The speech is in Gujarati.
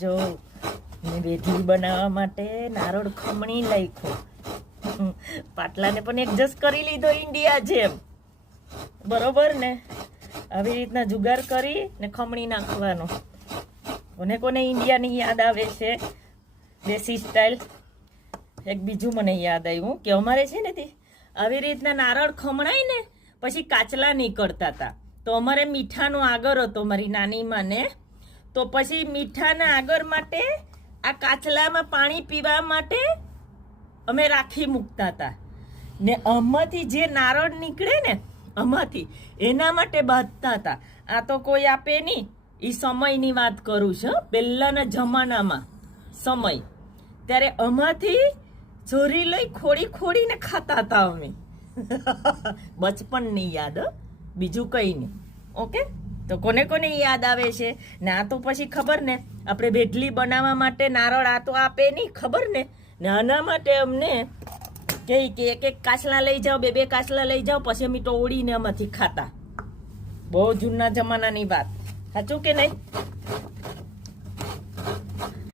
જો મેં વેઢલી બનાવવા માટે નારોળ ખમણી નાખ્યો. પાટલાને પણ એડજસ્ટ કરી લીધો ઇન્ડિયા જેમ. બરોબર ને? આવી રીતના જુગાર કરી ને ખમણી નાખવાનો. કોને કોને ઇન્ડિયાની યાદ આવે છે દેશી સ્ટાઇલ? એક બીજું મને યાદ આવ્યું કે અમારે છે ને તે આવી રીતના નારળ ખમણાય ને પછી કાચલા નીકળતા હતા. તો અમારે મીઠાનો આગળ હતો મારી નાની માને. તો પછી મીઠાના આગળ માટે આ કાચલામાં પાણી પીવા માટે અમે રાખી મૂકતા હતા. ને આમાંથી જે નારળ નીકળે ને આમાંથી એના માટે બાંધતા હતા. આ તો કોઈ આપે નહીં. એ સમયની વાત કરું છું. પહેલાના જમાનામાં સમય ત્યારે આમાંથી ચોરી લઈ ખોડી ખોડીને ખાતા હતા અમે. બચપનની યાદ, બીજું કંઈ નહીં. ઓકે, તો કોને કોને યાદ આવે છે ને? આ તો પછી ખબર ને આપણે વેઢલી બનાવવા માટે નારળ આ તો આપે નહીં, ખબર ને? આના માટે અમને કે એક એક કાચલા લઈ જાઓ, બે બે કાચલા લઈ જાઓ, પછી અમે તોડીને આમાંથી ખાતા. બહુ જૂના જમાનાની વાત. સાચું કે નહીં?